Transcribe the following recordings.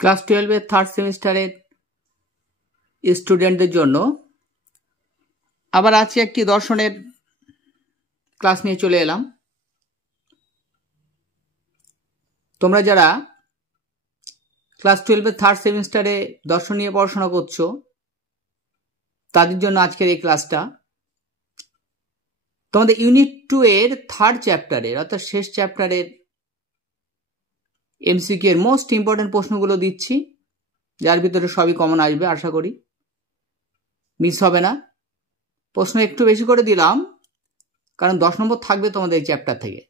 Class 12 এর third সেমিস্টারের স্টুডেন্টদের জন্য আবার আজকে একটি দর্শনের ক্লাস নিয়ে চলে এলাম। তোমরা যারা ক্লাস 12 এর থার্ড সেমিস্টারে দর্শন নিয়ে পড়াশোনা করছো তাদের জন্য আজকের এই ক্লাসটা। তোমাদের ইউনিট 2 এর থার্ড চ্যাপ্টারের অর্থাৎ শেষ চ্যাপ্টারের এমসিকিউ এর মোস্ট ইম্পর্টেন্ট প্রশ্নগুলো দিচ্ছি, যার ভিতরে সবই কমন আসবে, আশা করি মিস হবে না। প্রশ্ন একটু বেশি করে দিলাম কারণ 10 নম্বর থাকবে তোমাদের এই চ্যাপ্টার থেকে,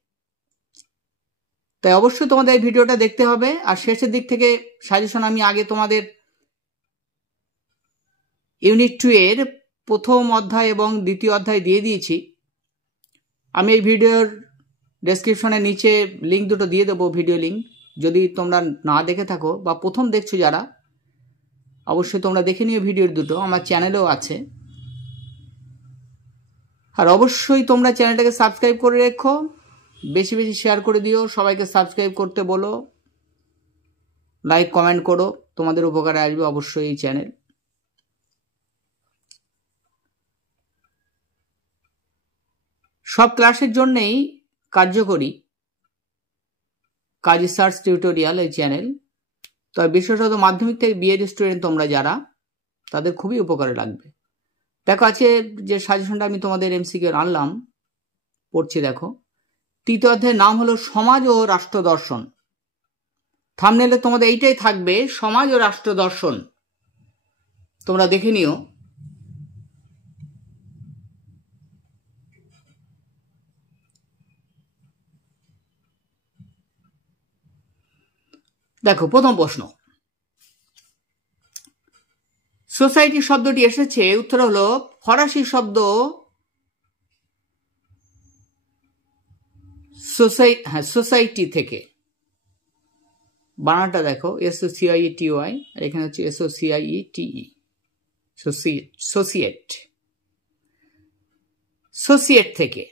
তাই অবশ্যই তোমাদের এই ভিডিওটা দেখতে হবে। আর শেষের দিক থেকে সাজেশন আমি আগে তোমাদের ইউনিট 2 এর প্রথম অধ্যায় এবং দ্বিতীয় অধ্যায় দিয়ে দিয়েছি। আমি এই ভিডিওর ডেসক্রিপশনের নিচে লিঙ্ক দুটো দিয়ে দেবো, ভিডিও লিঙ্ক। যদি তোমরা না দেখে থাকো বা প্রথম দেখছো যারা, অবশ্যই তোমরা দেখে নিও ভিডিওর দুটো, আমার চ্যানেলেও আছে। আর অবশ্যই তোমরা চ্যানেলটাকে সাবস্ক্রাইব করে রেখো, বেশি বেশি শেয়ার করে দিও, সবাইকে সাবস্ক্রাইব করতে বলো, লাইক কমেন্ট করো, তোমাদের উপকারে আসবে অবশ্যই এই চ্যানেল। সব ক্লাসের জন্যেই কার্যকরী কাজী সার্চ টিউটোরিয়াল এই চ্যানেল। তবে বিশেষত মাধ্যমিক থেকে বিএড স্টুডেন্ট তোমরা যারা, তাদের খুবই উপকারে লাগবে। দেখো আছে যে সাজেশনটা আমি তোমাদের এমসিকিউ আনলাম, পড়ছি দেখো। তৃতীয় অধ্যায়ের নাম হলো সমাজ ও রাষ্ট্র দর্শন। থাম্বনেলে তোমাদের এইটাই থাকবে, সমাজ ও রাষ্ট্র দর্শন। তোমরা দেখে নিও। দেখো প্রথম প্রশ্ন, সোসাইটি শব্দটি এসেছে, উত্তর হলো ফরাসি শব্দ সোসাইটি থেকে। বানানটা দেখো, SOCIETY, আর এখানে হচ্ছে SOCIETE, সোসিয়েট থেকে।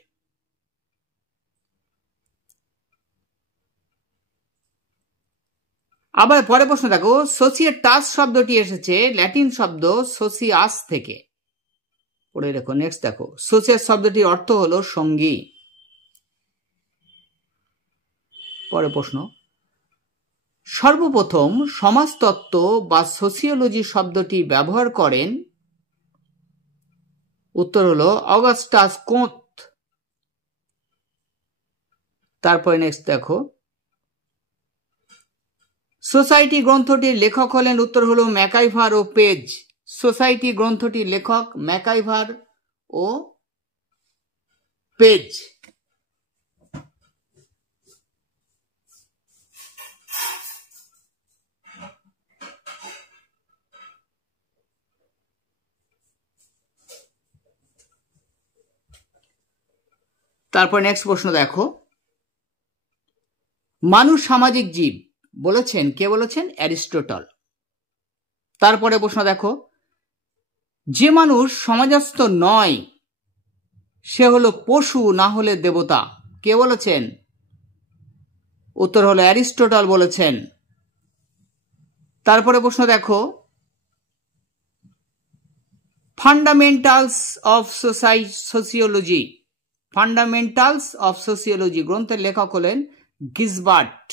আবার পরে প্রশ্ন দেখো, সোসিয়েটাস শব্দটি এসেছে ল্যাটিন শব্দ সোসিয়াস থেকে। পড়ে দেখো। নেক্সট দেখো, সোসিয়াস শব্দটির অর্থ হলো সঙ্গী। পরে প্রশ্ন, সর্বপ্রথম সমাজতত্ত্ব বা সোসিওলজি শব্দটি ব্যবহার করেন, উত্তর হলো অগাস্টাস কোঁত। তারপরে নেক্সট দেখো, সোসাইটি গ্রন্থটির লেখক হলেন, উত্তর হলো ম্যাকাইভার ও পেজ। সোসাইটি গ্রন্থটির লেখক ম্যাকাইভার ও পেজ। তারপর নেক্সট প্রশ্ন দেখো, মানুষ সামাজিক জীব বলেছেন কে? বলেছেন অ্যারিস্টটল। তারপরে প্রশ্ন দেখো, যে মানুষ সমাজস্থ নয় সে হলো পশু, না হলে দেবতা। কে বলেছেন? উত্তর হলো অ্যারিস্টটল বলেছেন। তারপরে প্রশ্ন দেখো, fundamentals of sociology, fundamentals of sociology গ্রন্থের লেখক হলেন গিজবার্ট।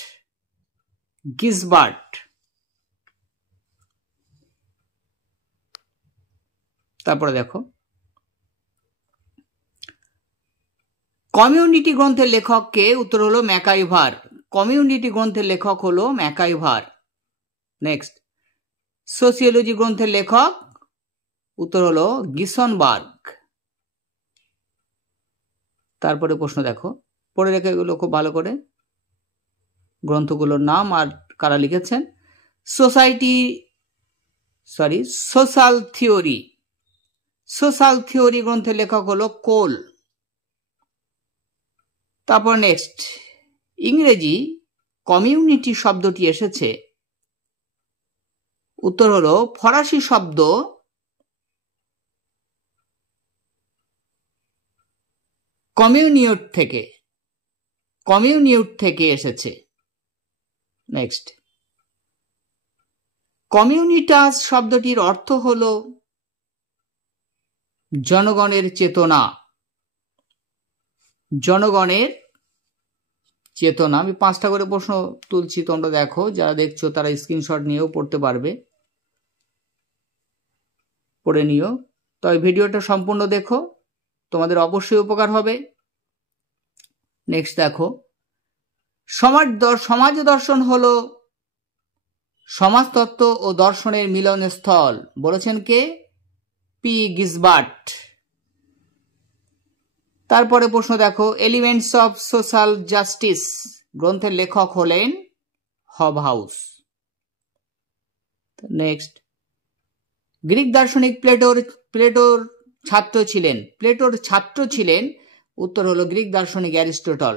তারপরে দেখো, কমিউনিটি গ্রন্থের লেখক কে? উত্তর হলো ম্যাকাইভার। কমিউনিটি গ্রন্থের লেখক হলো ম্যাকাইভার। নেক্সট, সোসিওলজি গ্রন্থের লেখক, উত্তর হলো গিসনবার্গ। তারপরে প্রশ্ন দেখো, পড়ে রেখে এগুলো খুব ভালো করে, গ্রন্থগুলোর নাম আর কারা লিখেছেন। সোশ্যাল থিওরি গ্রন্থের লেখক হলো কোল। তারপর নেক্সট, ইংরেজি কমিউনিটি শব্দটি এসেছে, উত্তর হলো ফরাসি শব্দ কমিউনিউট থেকে এসেছে। নেক্সট, কমিউনিটাস শব্দটির অর্থ হল জনগণের চেতনা। জনগণের চেতনা। আমি 5টা করে প্রশ্ন তুলছি, তোমরা দেখো, যারা দেখছো তারা স্ক্রিনশট নিয়েও পড়তে পারবে, পড়ে নিও। তবে ভিডিওটা সম্পূর্ণ দেখো, তোমাদের অবশ্যই উপকার হবে। নেক্সট দেখো, সমাজ দর্শন হলো সমাজতত্ত্ব ও দর্শনের মিলনস্থল। বলেছেন কে? P Gisbert. তারপরে প্রশ্ন দেখো, এলিমেন্টস অফ সোশ্যাল জাস্টিস গ্রন্থের লেখক হলেন হবহাউস। নেক্সট, গ্রিক দার্শনিক প্লেটোর ছাত্র ছিলেন। প্লেটোর ছাত্র ছিলেন, উত্তর হলো গ্রিক দার্শনিক অ্যারিস্টটল।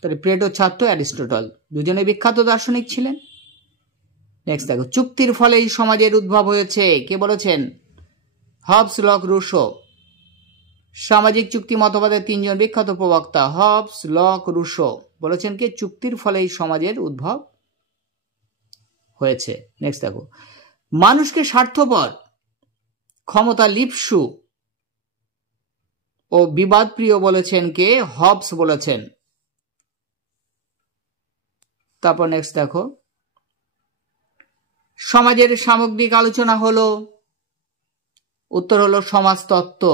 তাহলে প্লেটোর ছাত্র অ্যারিস্টটল, দুজনে বিখ্যাত দার্শনিক ছিলেন। নেক্সট দেখো, চুক্তির ফলেই সমাজের উদ্ভব হয়েছে। কে বলেছেন? Hobbes, Locke, Rousseau. সামাজিক চুক্তি মতবাদের 3জন বিখ্যাত প্রবক্তা হবস, লক, রুশো বলেছেন কে? চুক্তির ফলেই সমাজের উদ্ভব হয়েছে। নেক্সট দেখো, মানুষকে স্বার্থপর, ক্ষমতা লিপ্সু ও বিবাদ প্রিয় বলেছেন কে? হবস বলেছেন। তারপর নেক্সট দেখো, সমাজের সামগ্রিক আলোচনা হলো, উত্তর হলো সমাজতত্ত্ব।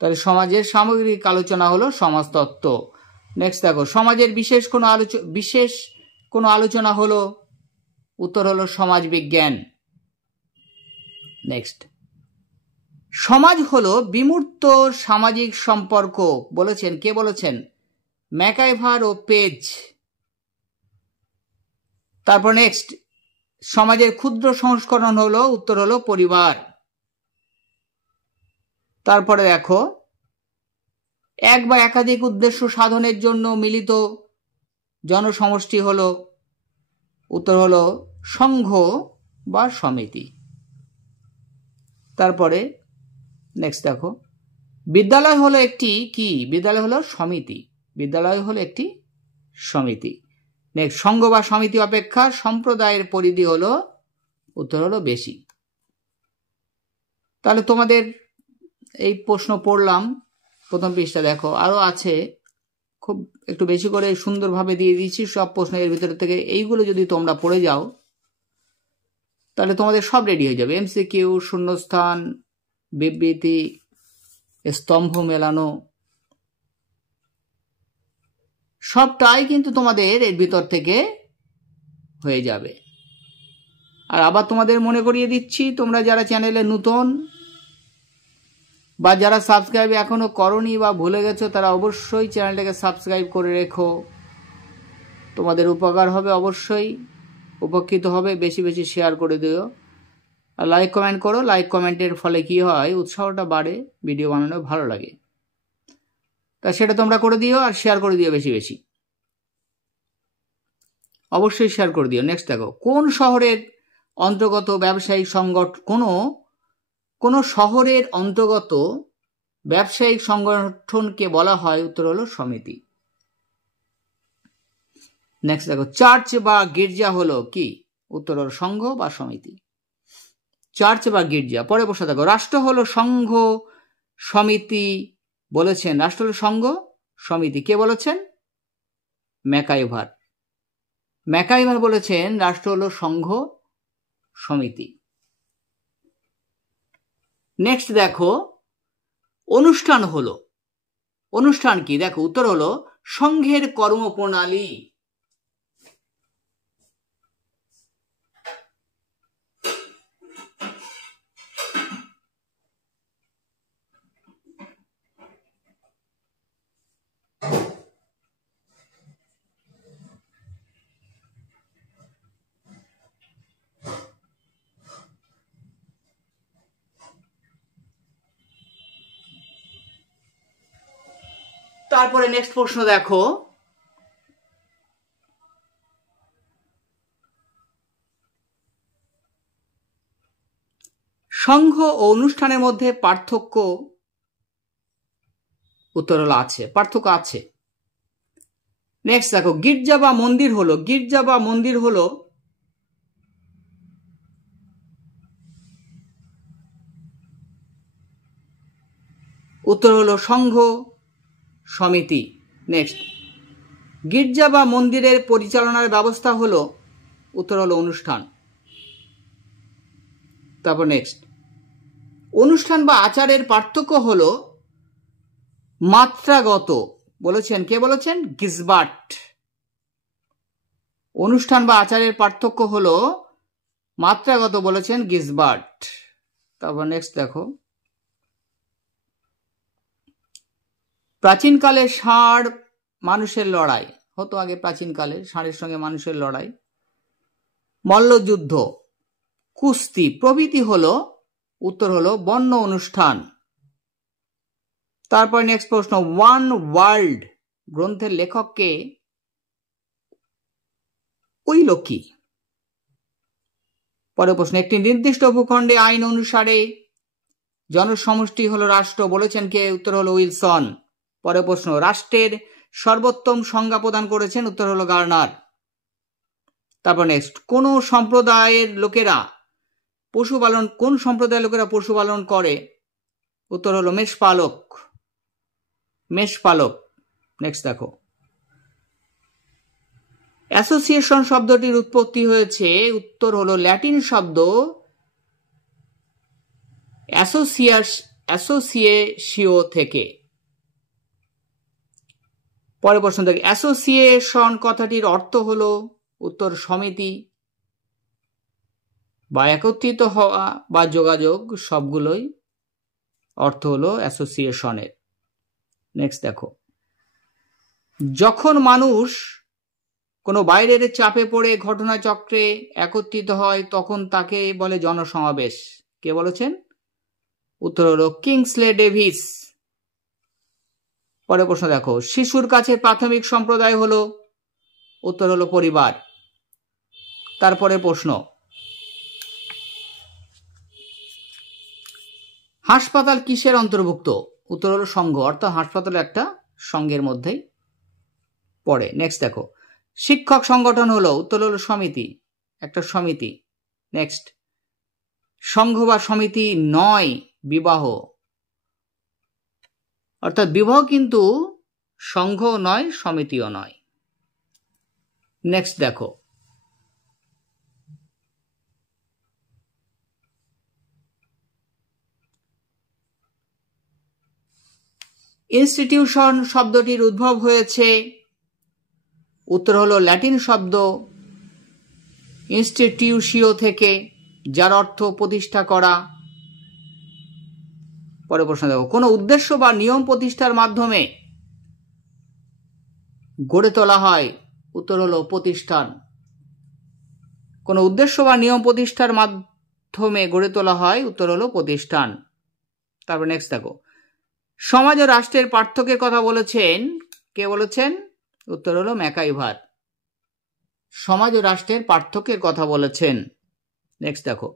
তাহলে সমাজের সামগ্রিক আলোচনা হলো সমাজতত্ত্ব। নেক্সট দেখো, সমাজের বিশেষ কোনো আলোচনা হলো, উত্তর হলো সমাজ বিজ্ঞান। নেক্সট, সমাজ হলো বিমূর্ত সামাজিক সম্পর্ক বলেছেন কে? বলেছেন ম্যাকাইভার ও পেজ। তারপর নেক্সট, সমাজের ক্ষুদ্র সংস্করণ হলো, উত্তর হলো পরিবার। তারপরে দেখো, এক বা একাধিক উদ্দেশ্য সাধনের জন্য মিলিত জনসমষ্টি হলো, উত্তর হলো সংঘ বা সমিতি। তারপরে নেক্সট দেখো, বিদ্যালয় হলো একটি কি? বিদ্যালয় হলো সমিতি। বিদ্যালয় হলো একটি সমিতি। নেক্সট, সংঘ বা সমিতি অপেক্ষা সম্প্রদায়ের পরিধি হলো, উত্তর হলো বেশি। তাহলে তোমাদের এই প্রশ্ন পড়লাম, প্রথম পৃষ্ঠা দেখো, আরো আছে, খুব একটু বেশি করে সুন্দরভাবে দিয়ে দিয়েছি সব প্রশ্ন এর ভিতর থেকে। এইগুলো যদি তোমরা পড়ে যাও তাহলে তোমাদের সব রেডি হয়ে যাবে। এমসিকিউ, শূন্যস্থান, বিবৃতি, স্তম্ভ মেলানো, সবটাই কিন্তু তোমাদের এর ভিতর থেকে হয়ে যাবে। আর আবার তোমাদের মনে করিয়ে দিচ্ছি, তোমরা যারা চ্যানেলে নতুন বা যারা সাবস্ক্রাইব এখনো করনি বা ভুলে গেছো, তারা অবশ্যই চ্যানেলটাকে সাবস্ক্রাইব করে রেখো। তোমাদের উপকার হবে, অবশ্যই উপকৃত হবে। বেশি বেশি শেয়ার করে দিও, আর লাইক কমেন্ট করো। লাইক কমেন্টের ফলে কি হয়? উৎসাহটা বাড়ে, ভিডিও বানানো ভালো লাগে। তা সেটা তোমরা করে দিও, আর শেয়ার করে দিও বেশি বেশি, অবশ্যই শেয়ার করে দিও। নেক্সট দেখো, কোন শহরের অন্তর্গত ব্যবসায়িক সংগঠন, কোন শহরের অন্তর্গত ব্যবসায়িক সংগঠনকে বলা হয়? উত্তর হলো সমিতি। নেক্সট দেখো, চার্চ বা গির্জা হলো কি? উত্তর হলো সংঘ বা সমিতি। চার্চ বা গির্জা। পরে বসে দেখো, রাষ্ট্র হলো সংঘ সমিতি বলেছেন। রাষ্ট্র হলো সংঘ সমিতি, কে বলেছেন? ম্যাকাইভার। ম্যাকাইভার বলেছেন রাষ্ট্র হলো সংঘ সমিতি। নেক্সট দেখো, অনুষ্ঠান হলো, অনুষ্ঠান কি? দেখো, উত্তর হলো সংঘের কর্মপ্রণালী। তারপরে নেক্সট প্রশ্ন দেখো, সংঘ ও অনুষ্ঠানের মধ্যে পার্থক্য? উত্তর হলো আছে, পার্থক্য আছে। নেক্সট দেখো, গির্জা বা মন্দির হলো, গির্জা বা মন্দির হলো উত্তর হলো সংঘ সমিতি। নেক্সট, গির্জা বা মন্দিরের পরিচালনার ব্যবস্থা হলো, উত্তর হলো অনুষ্ঠান। তারপর নেক্সট, অনুষ্ঠান বা আচারের পার্থক্য হলো মাত্রাগত, বলেছেন কে? বলেছেন গিসবার্ট। অনুষ্ঠান বা আচারের পার্থক্য হলো মাত্রাগত, বলেছেন গিসবার্ট। তারপর নেক্সট দেখো, প্রাচীনকালে ষাঁড় মানুষের লড়াই হতো, আগে প্রাচীনকালে ষাঁড়ের সঙ্গে মানুষের লড়াই, মল্লযুদ্ধ, কুস্তি প্রভৃতি হলো, উত্তর হলো বন্য অনুষ্ঠান। তারপর নেক্সট প্রশ্ন, ওয়ান ওয়ার্ল্ড গ্রন্থের লেখককে ওইল কি? পরের প্রশ্ন, একটি নির্দিষ্ট ভূখণ্ডে আইন অনুসারে জনসমষ্টি হলো রাষ্ট্র, বলেছেন কে? উত্তর হলো উইলসন। পরের প্রশ্ন, রাষ্ট্রের সর্বোত্তম সংজ্ঞা প্রদান করেছেন, উত্তর হলো গার্নার। তারপর নেক্সট, কোন সম্প্রদায়ের লোকেরা পশুপালন, কোন সম্প্রদায়ের লোকেরা পশুপালন করে? উত্তর হলো মেষপালক। মেষপালক। নেক্সট দেখো, অ্যাসোসিয়েশন শব্দটির উৎপত্তি হয়েছে, উত্তর হলো ল্যাটিন শব্দ অ্যাসোসিয়েশিও থেকে। পরের প্রশ্ন দেখি, অ্যাসোসিয়েশন কথাটির অর্থ হলো, উত্তর সমিতি বা একত্রিত হওয়া বা যোগাযোগ, সবগুলোই অর্থ হলো অ্যাসোসিয়েশনের। নেক্সট দেখো, যখন মানুষ কোনো বাইরের চাপে পড়ে ঘটনাচক্রে একত্রিত হয় তখন তাকে বলে জনসমাবেশ। কে বলেছেন? উত্তর হলো কিংসলে ডেভিস। পরের প্রশ্ন দেখো, শিশুর কাছে প্রাথমিক সম্প্রদায় হলো, উত্তর হলো পরিবার। তারপরে প্রশ্ন, হাসপাতাল কিসের অন্তর্ভুক্ত? উত্তর হলো সংঘ, অর্থাৎ হাসপাতাল একটা সংঘের মধ্যেই পড়ে। নেক্সট দেখো, শিক্ষক সংগঠন হলো, উত্তর হলো সমিতি, একটা সমিতি। নেক্সট, সংঘ বা সমিতি নয় বিবাহ, অর্থাৎ বিবাহ কিন্তু সংঘ নয়, সমিতিও নয়। নেক্সট দেখো, ইনস্টিটিউশন শব্দটির উদ্ভব হয়েছে, উত্তর হলো ল্যাটিন শব্দ ইনস্টিটিউশিও থেকে, যার অর্থ প্রতিষ্ঠা করা। পরে প্রশ্ন দেখো, কোন উদ্দেশ্য বা নিয়ম প্রতিষ্ঠার মাধ্যমে গড়ে তোলা হয়? উত্তর হলো প্রতিষ্ঠান। কোন উদ্দেশ্য বা নিয়ম প্রতিষ্ঠার মাধ্যমে গড়ে তোলা হয়, উত্তর হলো প্রতিষ্ঠান। তারপর নেক্সট দেখো, সমাজ ও রাষ্ট্রের পার্থক্যের কথা বলেছেন, কে বলেছেন? উত্তর হলো ম্যাকাইভার। সমাজ ও রাষ্ট্রের পার্থক্যের কথা বলেছেন। নেক্সট দেখো,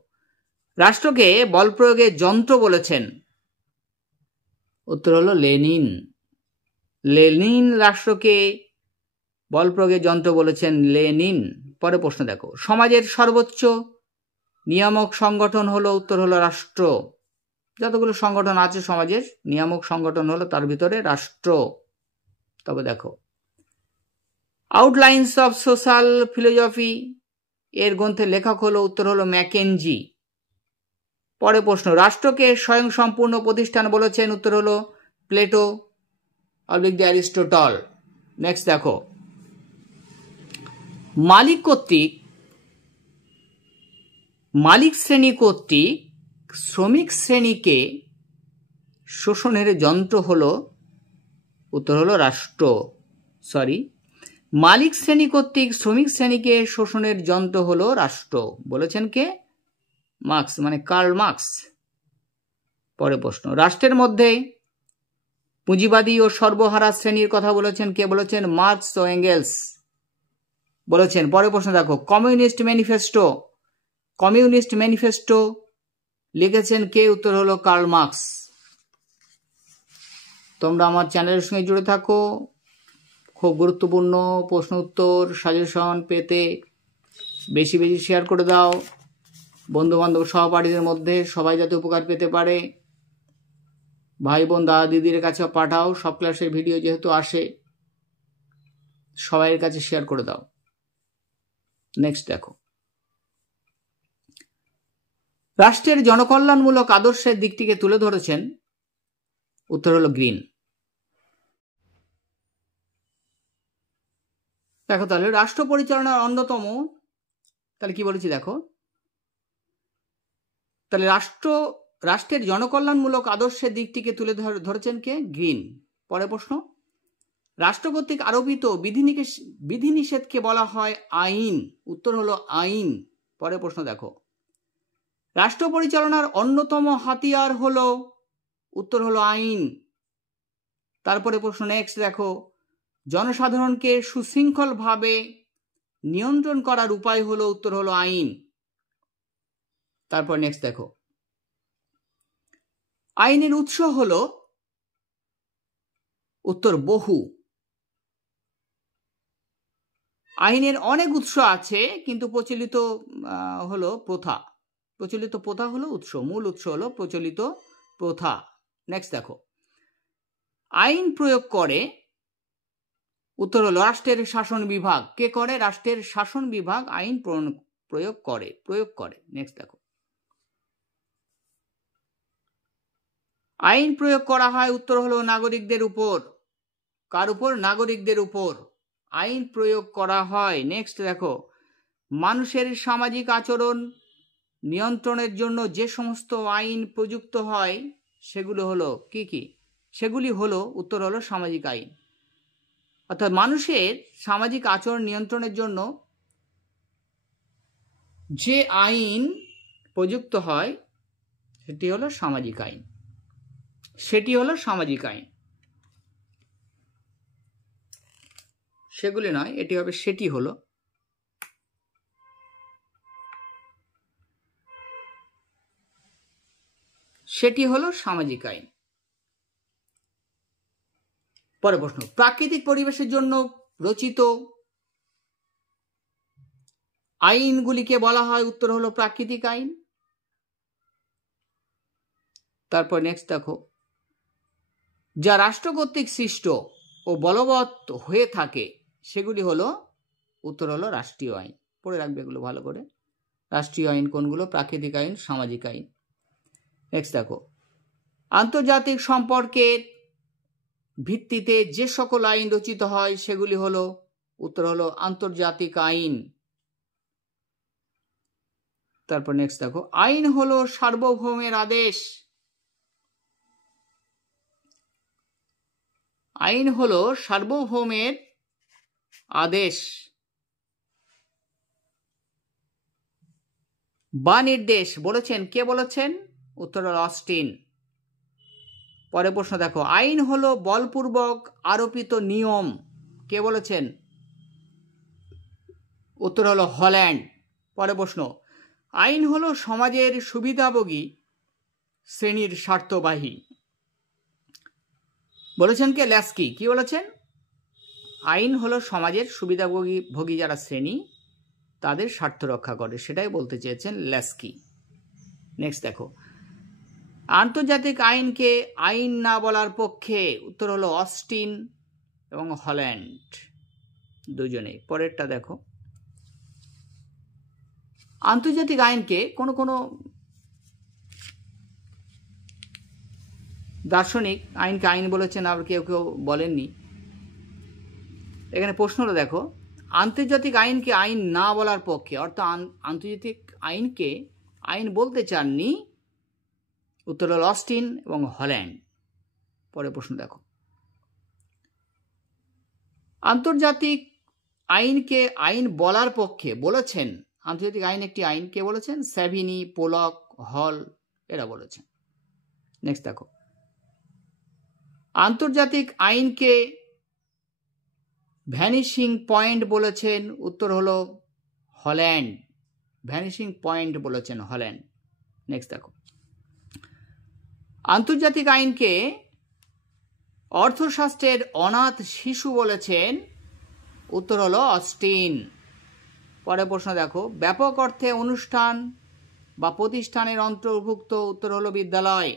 রাষ্ট্রকে বল প্রয়োগের যন্ত্র বলেছেন, উত্তর হলো লেনিন। লেনিন রাষ্ট্রকে বল প্রয়োগের যন্ত্র বলেছেন, লেনিন। পরে প্রশ্ন দেখো, সমাজের সর্বোচ্চ নিয়ামক সংগঠন হলো, উত্তর হলো রাষ্ট্র। যতগুলো সংগঠন আছে সমাজের, নিয়ামক সংগঠন হলো তার ভিতরে রাষ্ট্র। তবে দেখো, আউটলাইন্স অফ সোশ্যাল ফিলোসফি এর গ্রন্থের লেখক হলো, উত্তর হলো ম্যাকেনজি। পরে প্রশ্ন, রাষ্ট্রকে স্বয়ং সম্পূর্ণ প্রতিষ্ঠান বলেছেন, উত্তর হলো প্লেটো অবলিক দি অ্যারিস্টটল। নেক্সট দেখো, মালিক শ্রেণী কর্তৃক শ্রমিক শ্রেণীকে শোষণের যন্ত্র হলো, উত্তর হলো রাষ্ট্র। মালিক শ্রেণী কর্তৃক শ্রমিক শ্রেণীকে শোষণের যন্ত্র হলো রাষ্ট্র, বলেছেন কে? মার্কস, মানে কার্ল মার্কস। পরে প্রশ্ন, রাষ্ট্রের মধ্যে পুঁজিবাদী ও সর্বহারা শ্রেণীর কথা বলেছেন, কে বলেছেন? মার্কস ও এঙ্গেলস বলেছেন। পরে প্রশ্ন দেখো, কমিউনিস্ট ম্যানিফেস্টো লিখেছেন কে? উত্তর হলো কার্ল মার্কস। তোমরা আমার চ্যানেলের সঙ্গে জুড়ে থাকো, খুব গুরুত্বপূর্ণ প্রশ্ন উত্তর সাজেশন পেতে বেশি বেশি শেয়ার করে দাও বন্ধু বান্ধব সহপাঠীদের মধ্যে, সবাই যাতে উপকার পেতে পারে। ভাই বোন দাদা দিদির কাছে পাঠাও, সব ক্লাসের ভিডিও যেহেতু আসে সবাইয়ের কাছে শেয়ার করে দাও। নেক্সট দেখো, রাষ্ট্রের জনকল্যাণমূলক আদর্শের দিকটিকে তুলে ধরেছেন, উত্তর হলো গ্রিন। দেখো তাহলে রাষ্ট্র পরিচালনার অন্যতম, তাহলে কি বলেছি দেখো, তাহলে রাষ্ট্রের জনকল্যাণমূলক আদর্শের দিকটিকে তুলে ধরেছেন কে? গ্রিন। পরে প্রশ্ন, রাষ্ট্র কর্তৃক আরোপিত বিধিনিষেধকে বলা হয় আইন, উত্তর হলো আইন। পরে প্রশ্ন দেখো, রাষ্ট্র পরিচালনার অন্যতম হাতিয়ার হলো, উত্তর হলো আইন। তারপরে প্রশ্ন নেক্সট দেখো, জনসাধারণকে সুশৃঙ্খলভাবে নিয়ন্ত্রণ করার উপায় হলো, উত্তর হলো আইন। তারপর নেক্সট দেখো, আইনের উৎস হলো, উত্তর বহু। আইনের অনেক উৎস আছে, কিন্তু প্রচলিত হলো প্রথা। প্রচলিত প্রথা হলো উৎস, মূল উৎস হলো প্রচলিত প্রথা। নেক্সট দেখো, আইন প্রয়োগ করে, উত্তর হলো রাষ্ট্রের শাসন বিভাগ। কে করে? রাষ্ট্রের শাসন বিভাগ আইন প্রয়োগ করে। নেক্সট দেখো, আইন প্রয়োগ করা হয়, উত্তর হলো নাগরিকদের উপর। কার উপর? নাগরিকদের উপর আইন প্রয়োগ করা হয়। নেক্সট দেখো, মানুষের সামাজিক আচরণ নিয়ন্ত্রণের জন্য যে সমস্ত আইন প্রযুক্ত হয় সেগুলো হলো কি কি? সেগুলি হলো, উত্তর হলো সামাজিক আইন। অর্থাৎ মানুষের সামাজিক আচরণ নিয়ন্ত্রণের জন্য যে আইন প্রযুক্ত হয় সেটি হলো সামাজিক আইন। সেটি হলো সামাজিক আইন, সেগুলি নয়, এটি হবে সেটি হলো। সেটি হলো সামাজিক আইন। পরে প্রশ্ন, প্রাকৃতিক পরিবেশের জন্য রচিত আইনগুলিকে বলা হয়, উত্তর হলো প্রাকৃতিক আইন। তারপর নেক্সট দেখো, যা রাষ্ট্র কর্তৃক সৃষ্ট ও বলবৎ হয়ে থাকে সেগুলি হলো, উত্তর হলো রাষ্ট্রীয় আইন। পড়ে রাখবে এগুলো ভালো করে। রাষ্ট্রীয় আইন কোনগুলো? প্রাকৃতিক আইন, সামাজিক আইন। নেক্সট দেখো, আন্তর্জাতিক সম্পর্কের ভিত্তিতে যে সকল আইন রচিত হয় সেগুলি হলো, উত্তর হলো আন্তর্জাতিক আইন। তারপর নেক্সট দেখো, আইন হলো সার্বভৌমের আদেশ। আইন হলো সার্বভৌমের আদেশ বা নির্দেশ। বলেছেন কে? বলেছেন, উত্তর হলো অস্টিন। পরে প্রশ্ন দেখো, আইন হলো বলপূর্বক আরোপিত নিয়ম। কে বলেছেন? উত্তর হলো হল্যান্ড। পরে প্রশ্ন, আইন হলো সমাজের সুবিধাভোগী শ্রেণীর স্বার্থবাহী। বলেছেন কে? ল্যাস্কি। কি বলেছেন? আইন হলো সমাজের সুবিধাভোগী যারা শ্রেণী তাদের স্বার্থ রক্ষা করে, সেটাই বলতে চেয়েছেন ল্যাস্কি। নেক্সট দেখো, আন্তর্জাতিক আইনকে আইন না বলার পক্ষে, উত্তর হলো অস্টিন এবং হল্যান্ড দুজনেই। পরেরটা দেখো, আন্তর্জাতিক আইনকে কোনো দার্শনিক আইনকে আইন বলেছেন, আর কেউ কেউ বলেননি। এখানে প্রশ্নটা দেখো, আন্তর্জাতিক আইনকে আইন না বলার পক্ষে, অর্থাৎ আন্তর্জাতিক আইনকে আইন বলতে চাননি, উত্তর হল অস্টিন এবং হল্যান্ড। পরে প্রশ্ন দেখো, আন্তর্জাতিক আইনকে আইন বলার পক্ষে বলেছেন, আন্তর্জাতিক আইন একটি আইন, কে বলেছেন? স্যাভিনি, পোলক, হল এরা বলেছেন। নেক্সট দেখো, আন্তর্জাতিক আইনকে ভ্যানিশিং পয়েন্ট বলেছেন, উত্তর হলো হল্যান্ড। ভ্যানিশিং পয়েন্ট বলেছেন হল্যান্ড। নেক্সট দেখো, আন্তর্জাতিক আইনকে অর্থশাস্ত্রের অনাথ শিশু বলেছেন, উত্তর হলো অস্টিন। পরে প্রশ্ন দেখো, ব্যাপক অর্থে অনুষ্ঠান বা প্রতিষ্ঠানের অন্তর্ভুক্ত, উত্তর হলো বিদ্যালয়।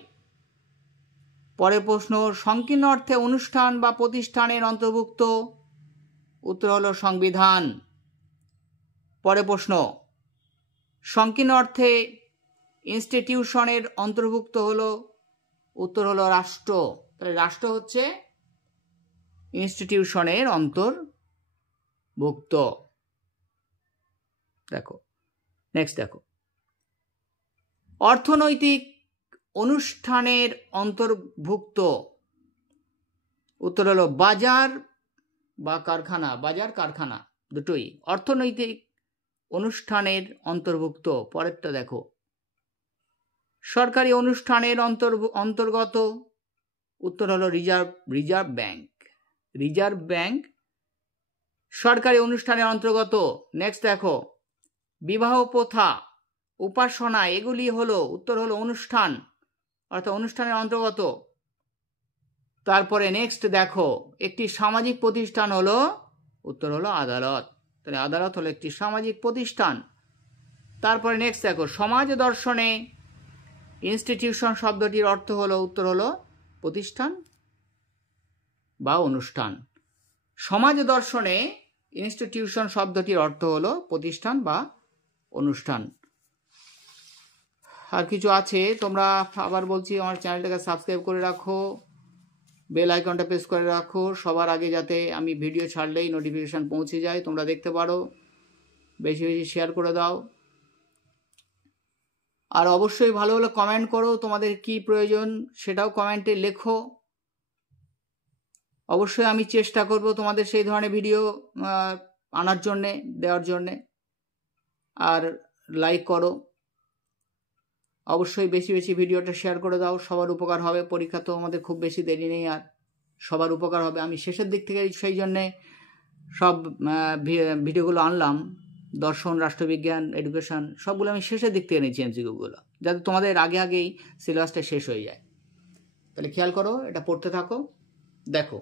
পরের প্রশ্ন, সংকীর্ণ অর্থে অনুষ্ঠান বা প্রতিষ্ঠানের অন্তর্ভুক্ত, উত্তর হলো সংবিধান। পরের প্রশ্ন, সংকীর্ণ অর্থে ইনস্টিটিউশনের অন্তর্ভুক্ত হলো, উত্তর হলো রাষ্ট্র। তাহলে রাষ্ট্র হচ্ছে ইনস্টিটিউশনের অন্তর্ভুক্ত। দেখো নেক্সট, দেখো অর্থনৈতিক অনুষ্ঠানের অন্তর্ভুক্ত, উত্তর হলো বাজার বা কারখানা, বাজার কারখানা দুটোই অর্থনৈতিক অনুষ্ঠানের অন্তর্ভুক্ত। পরেরটা দেখো, সরকারি অনুষ্ঠানের অন্তর্গত, উত্তর হলো রিজার্ভ ব্যাংক। রিজার্ভ ব্যাংক সরকারি অনুষ্ঠানের অন্তর্গত। নেক্সট দেখো, বিবাহ প্রথা, উপাসনা, এগুলি হলো, উত্তর হলো অনুষ্ঠান, অর্থাৎ অনুষ্ঠানের অন্তর্গত। তারপরে নেক্সট দেখো, একটি সামাজিক প্রতিষ্ঠান হলো, উত্তর হলো আদালত। তাহলে আদালত হলো একটি সামাজিক প্রতিষ্ঠান। তারপরে নেক্সট দেখো, সমাজ দর্শনে ইনস্টিটিউশন শব্দটির অর্থ হলো, উত্তর হলো প্রতিষ্ঠান বা অনুষ্ঠান। সমাজ দর্শনে ইনস্টিটিউশন শব্দটির অর্থ হলো প্রতিষ্ঠান বা অনুষ্ঠান। আর কিছু আছে, তোমরা আবার বলছি আমার চ্যানেলটাকে সাবস্ক্রাইব করে রাখো, বেল আইকনটা প্রেস করে রাখো, সবার আগে যাতে আমি ভিডিও ছাড়লেই নোটিফিকেশান পৌঁছে যায়, তোমরা দেখতে পারো। বেশি বেশি শেয়ার করে দাও। আর অবশ্যই ভালো ভালো কমেন্ট করো, তোমাদের কি প্রয়োজন সেটাও কমেন্টে লেখো। অবশ্যই আমি চেষ্টা করব তোমাদের সেই ধরনের ভিডিও আনার জন্যে, দেওয়ার জন্যে। আর লাইক করো, অবশ্যই বেশি বেশি ভিডিওটা শেয়ার করে দাও, সবার উপকার হবে। পরীক্ষা তো আমাদের খুব বেশি দেরি নেই, আর সবার উপকার হবে। আমি শেষের দিক থেকে সেই জন্যে সব ভিডিওগুলো আনলাম, দর্শন, রাষ্ট্রবিজ্ঞান, এডুকেশন, সবগুলো আমি শেষের দিক থেকে নিয়েছি এমসিকিউগুলো, যাতে তোমাদের আগে আগেই সিলেবাসটা শেষ হয়ে যায়। তাহলে খেয়াল করো, এটা পড়তে থাকো। দেখো,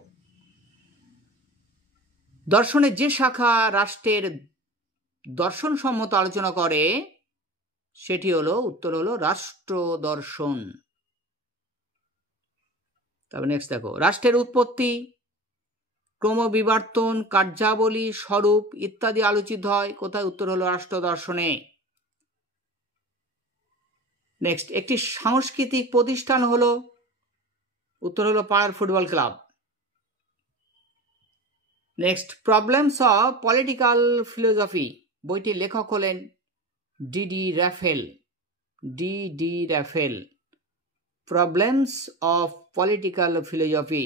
দর্শনের যে শাখা রাষ্ট্রের দর্শনসম্মত আলোচনা করে সেটি হলো, উত্তর হলো রাষ্ট্র দর্শন। তারপর নেক্সট দেখো, রাষ্ট্রের উৎপত্তি, ক্রমবিবর্তন, কার্যাবলী, স্বরূপ ইত্যাদি আলোচিত হয় কোথায়, উত্তর হলো রাষ্ট্র দর্শনে। নেক্সট, একটি সাংস্কৃতিক প্রতিষ্ঠান হলো, উত্তর হলো পাড়ার football club. Next, problems of political philosophy, বইটির লেখক হলেন DD raffle. DD raffle, problems of political philosophy.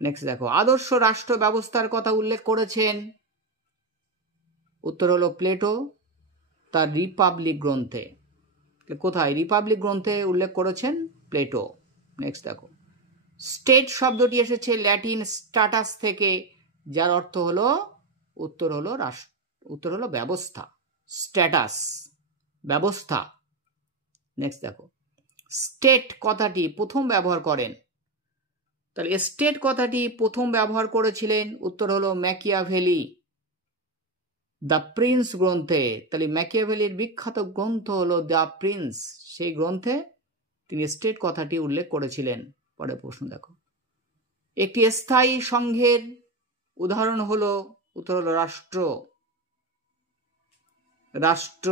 Next দেখো, আদর্শ রাষ্ট্র ব্যবস্থার কথা উল্লেখ করেছেন, উত্তর হলো প্লেটো তার রিপাবলিক গ্রন্থে। কোথায়? রিপাবলিক গ্রন্থে উল্লেখ করেছেন প্লেটো। নেক্সট দেখো, স্টেট শব্দটি এসেছে ল্যাটিন স্ট্যাটাস থেকে, যার অর্থ হলো, উত্তর হলো উত্তর হলো ব্যবস্থা। স্ট্যাটাস, ব্যবস্থা। নেক্সট দেখো, স্টেট কথাটি প্রথম ব্যবহার করেন, তাহলে স্টেট কথাটি প্রথম ব্যবহার করেছিলেন, উত্তর হলো ম্যাকিয়াভেলি দ্য প্রিন্স গ্রন্থে। তাহলে ম্যাকিয়াভেলির বিখ্যাত গ্রন্থ হলো দ্য প্রিন্স, সেই গ্রন্থে তিনি স্টেট কথাটি উল্লেখ করেছিলেন। পরের প্রশ্ন দেখো, একটি স্থায়ী সংঘের উদাহরণ হলো, উত্তর হলো রাষ্ট্র। রাষ্ট্র।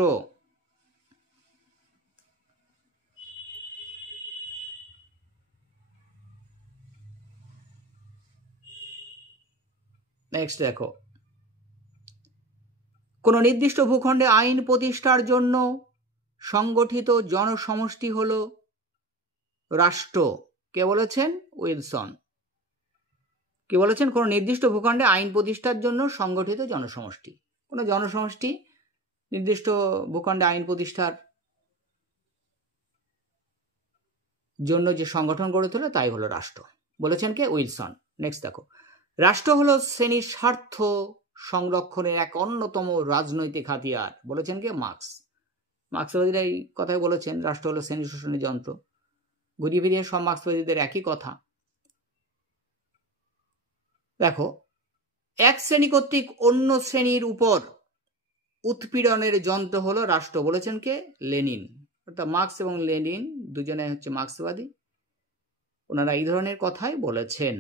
নেক্সট দেখো, কোন নির্দিষ্ট ভূখণ্ডে আইন প্রতিষ্ঠার জন্য সংগঠিত জনসমষ্টি হলো রাষ্ট্র। কে বলেছেন? উইলসন। কে বলেছেন? কোন নির্দিষ্ট ভূখণ্ডে আইন প্রতিষ্ঠার জন্য সংগঠিত জনসমষ্টি। কোন জনসমষ্টি নির্দিষ্ট ভূখণ্ডে আইন প্রতিষ্ঠার জন্য যে সংগঠন গড়ে তোলে তাই হলো রাষ্ট্র। বলেছেন কে? উইলসন। নেক্সট দেখো, রাষ্ট্র হলো শ্রেণীর স্বার্থ সংরক্ষণের এক অন্যতম রাজনৈতিক হাতিয়ার। বলেছেন কে? মার্কস। মার্ক্সবাদীরা এই কথাই বলেছেন, রাষ্ট্র হলো শ্রেণী শোষণের যন্ত্র। ঘুরিয়ে ফিরিয়ে সব মার্ক্সবাদীদের একই কথা। দেখো, এক শ্রেণী কর্তৃক অন্য শ্রেণীর উপর উৎপীড়নের যন্ত্র হলো রাষ্ট্র। বলেছেন কে? লেনিন। অর্থাৎ মার্কস এবং লেনিন দুজনে হচ্ছে মার্ক্সবাদী। ওনারা এই ধরনের কথাই বলেছেন।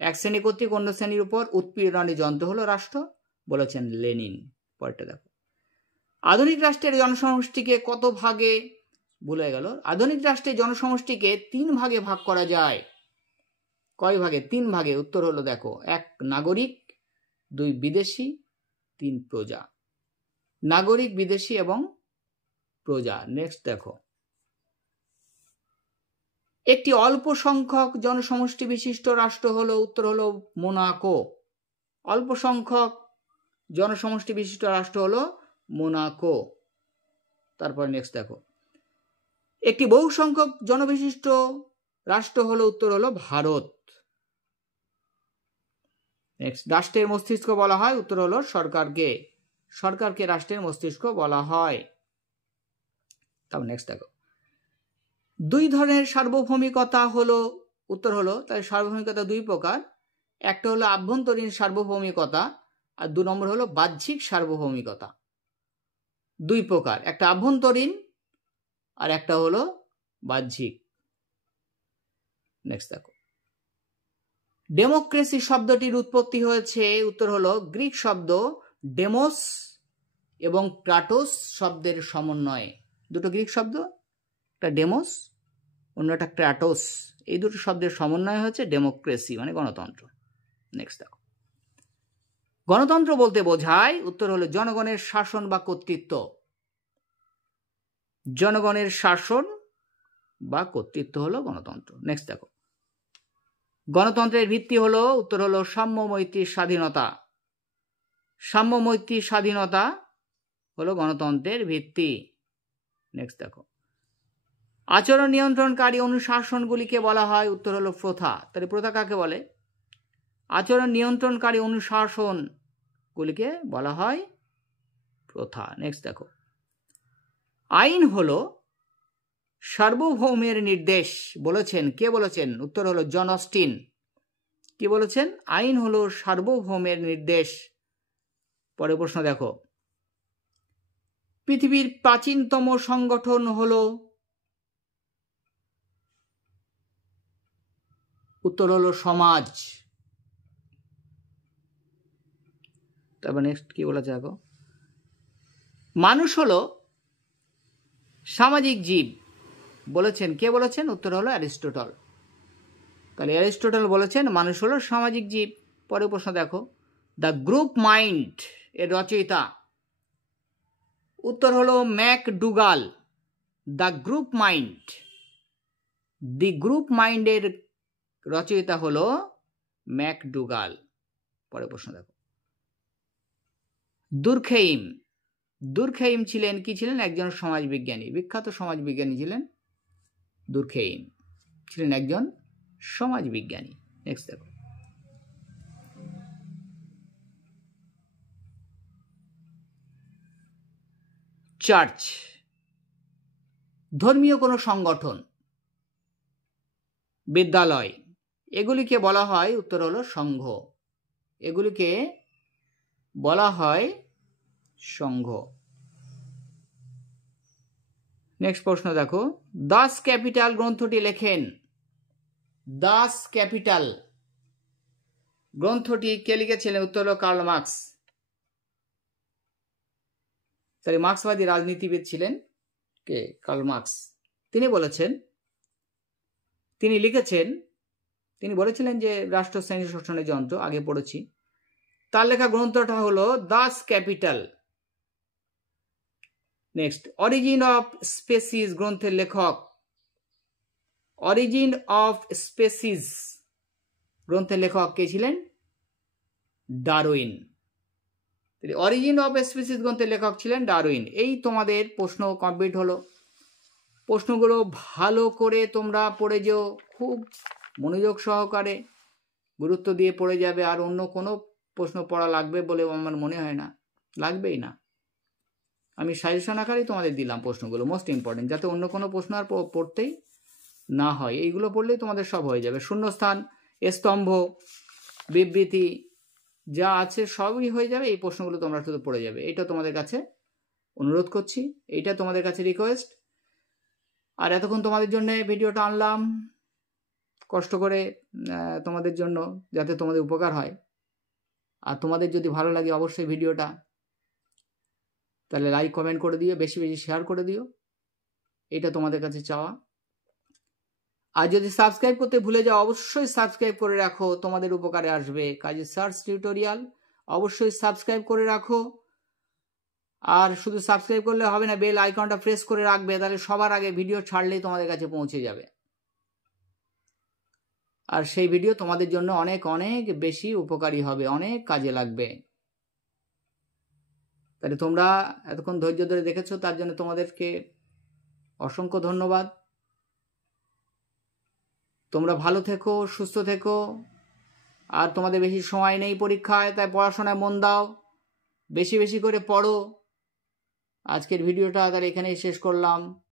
এক শ্রেণী কর্তৃক অন্য শ্রেণীর উপর উৎপীড়নের যন্ত্র হলো রাষ্ট্র, বলেছেন লেনিন। পরেরটা দেখো, আধুনিক রাষ্ট্রের জনসমষ্টিকে কত ভাগে, ভুলে গেল, আধুনিক রাষ্ট্রের জনসমষ্টিকে 3 ভাগে ভাগ করা যায়। কয় ভাগে? 3 ভাগে। উত্তর হলো দেখো, 1 নাগরিক, 2 বিদেশি, 3 প্রজা। নাগরিক, বিদেশি এবং প্রজা। নেক্সট দেখো, একটি অল্প সংখ্যক জনসমষ্টি বিশিষ্ট রাষ্ট্র হলো, উত্তর হলো মোনাকো। অল্প সংখ্যক জনসমষ্টি বিশিষ্ট রাষ্ট্র হলো মোনাকো। তারপর নেক্সট দেখো, একটি বহু সংখ্যক জনবিশিষ্ট রাষ্ট্র হলো, উত্তর হলো ভারত। নেক্সট, রাষ্ট্রের মস্তিষ্ক বলা হয়, উত্তর হলো সরকারকে। সরকারকে রাষ্ট্রের মস্তিষ্ক বলা হয়। তারপর নেক্সট দেখো, 2 ধরনের সার্বভৌমিকতা হলো, উত্তর হলো, তাই সার্বভৌমিকতা 2 প্রকার। একটা হলো আভ্যন্তরীণ সার্বভৌমিকতা আর 2 নম্বর হলো বাহ্যিক সার্বভৌমিকতা। 2 প্রকার, একটা আভ্যন্তরীণ আর একটা হলো বাহ্যিক। নেক্সট দেখো, ডেমোক্রেসি শব্দটির উৎপত্তি হয়েছে, উত্তর হলো গ্রিক শব্দ ডেমোস এবং ক্রাটোস শব্দের সমন্বয়ে। দুটো গ্রিক শব্দ, একটা ডেমোস, অন্যটা ক্রাটোস, এই দুটো শব্দের সমন্বয় হচ্ছে ডেমোক্রেসি মানে গণতন্ত্র। নেক্সট দেখো, গণতন্ত্র বলতে বোঝায়, উত্তর হলো জনগণের শাসন বা কর্তৃত্ব। জনগণের শাসন বা কর্তৃত্ব হলো গণতন্ত্র। নেক্সট দেখো, গণতন্ত্রের ভিত্তি হলো, উত্তর হলো সাম্য, মৈত্রী, স্বাধীনতা। সাম্য, মৈত্রী, স্বাধীনতা হলো গণতন্ত্রের ভিত্তি। নেক্সট দেখো, আচরণ নিয়ন্ত্রণকারী অনুশাসনগুলিকে বলা হয়, উত্তর হলো প্রথা। তাহলে প্রথা কাকে বলে? আচরণ নিয়ন্ত্রণকারী অনুশাসনগুলিকে বলা হয় প্রথা। নেক্সট দেখো, আইন হলো সার্বভৌমের নির্দেশ, বলেছেন কে? বলেছেন, উত্তর হলো জন অস্টিন। কি বলেছেন? আইন হলো সার্বভৌমের নির্দেশ। পরের প্রশ্ন দেখো, পৃথিবীর প্রাচীনতম সংগঠন হলো, উত্তর হলো সমাজ। তারপর নেক্সট কি বলেছে দেখো, মানুষ হলো সামাজিক জীব, বলেছেন কে? বলেছেন, উত্তর হলো অ্যারিস্টটল। তাহলে অ্যারিস্টটল বলেছেন মানুষ হলো সামাজিক জীব। পরের প্রশ্ন দেখো, দ্য গ্রুপ মাইন্ড এর রচয়িতা, উত্তর হলো McDougall. The group mind, the group মাইন্ডের রচয়িতা হলো ম্যাকডুগাল। পরের প্রশ্ন দেখো, দুর্খেইম। দুর্খেইম ছিলেন কি? ছিলেন একজন সমাজবিজ্ঞানী, বিখ্যাত সমাজবিজ্ঞানী ছিলেন দুর্খেইম, ছিলেন একজন সমাজবিজ্ঞানী। নেক্সট দেখো, চার্চ, ধর্মীয় কোনো সংগঠন, বিদ্যালয়, এগুলিকে বলা হয়, উত্তর হলো সংঘ। এগুলিকে বলা হয় সংঘ। নেক্সট প্রশ্ন দেখো, দাস ক্যাপিটাল গ্রন্থটি লেখেন। দাস ক্যাপিটাল গ্রন্থটি কে লিখেছিলেন? উত্তর হলো কার্ল মার্কস। তাহলে মার্ক্সবাদী রাজনীতিবিদ ছিলেন কে? Karl Marx. তিনি বলেছেন, তিনি লিখেছেন, তিনি বলেছিলেন যে রাষ্ট্র শ্রেণী শোষণের যন্ত্র, আগে পড়েছি। তার লেখা গ্রন্থটা হলো Das capital. Next, origin of species গ্রন্থের লেখক, অরিজিন অফ স্পেসিস গ্রন্থের লেখক কে ছিলেন? ডারউইন। অরিজিন অফ স্পেসিস গ্রন্থের লেখক ছিলেন ডারউইন। এই তোমাদের প্রশ্ন কমপ্লিট হলো। প্রশ্নগুলো ভালো করে তোমরা পড়ে যেও, খুব মনোযোগ সহকারে গুরুত্ব দিয়ে পড়ে যাবে। আর অন্য কোনো প্রশ্ন পড়া লাগবে বলে আমার মনে হয় না, লাগবেই না। আমি সাজেশন আকারেই তোমাদের দিলাম প্রশ্নগুলো, মোস্ট ইম্পর্টেন্ট, যাতে অন্য কোনো প্রশ্ন আর পড়তেই না হয়। এইগুলো পড়লেই তোমাদের সব হয়ে যাবে। শূন্যস্থান, স্তম্ভ, বিবৃতি যা আছে সবই হয়ে যাবে। এই প্রশ্নগুলো তোমরা শুধু পড়ে যাবে, এটা তোমাদের কাছে অনুরোধ করছি, এইটা তোমাদের কাছে রিকোয়েস্ট। আর এতক্ষণ তোমাদের জন্য ভিডিওটা আনলাম। কষ্ট করে তোমাদের জন্য, যাতে তোমাদের উপকার হয়। আর তোমাদের যদি ভালো লাগে অবশ্যই ভিডিওটা তাহলে লাইক কমেন্ট করে দিও, বেশি বেশি শেয়ার করে দিও, এটা তোমাদের কাছে চাওয়া। আর যদি সাবস্ক্রাইব করতে ভুলে যাও অবশ্যই সাবস্ক্রাইব করে রাখো, তোমাদের উপকারে আসবে। কাজে সার্চ টিউটোরিয়াল অবশ্যই সাবস্ক্রাইব করে রাখো। আর শুধু সাবস্ক্রাইব করলে হবে না, বেল আইকনটা প্রেস করে রাখবে, তাহলে সবার আগে ভিডিও ছাড়লেই তোমাদের কাছে পৌঁছে যাবে। আর সেই ভিডিও তোমাদের জন্য অনেক অনেক বেশি উপকারী হবে, অনেক কাজে লাগবে। তাহলে তোমরা এতক্ষণ ধৈর্য ধরে দেখেছো, তার জন্য তোমাদেরকে অসংখ্য ধন্যবাদ। তোমরা ভালো থেকো, সুস্থ থেকো। আর তোমাদের বেশি সময় নেই পরীক্ষায়, তাই পড়াশোনায় মন দাও, বেশি বেশি করে পড়ো। আজকের ভিডিওটা তাহলে এখানেই শেষ করলাম।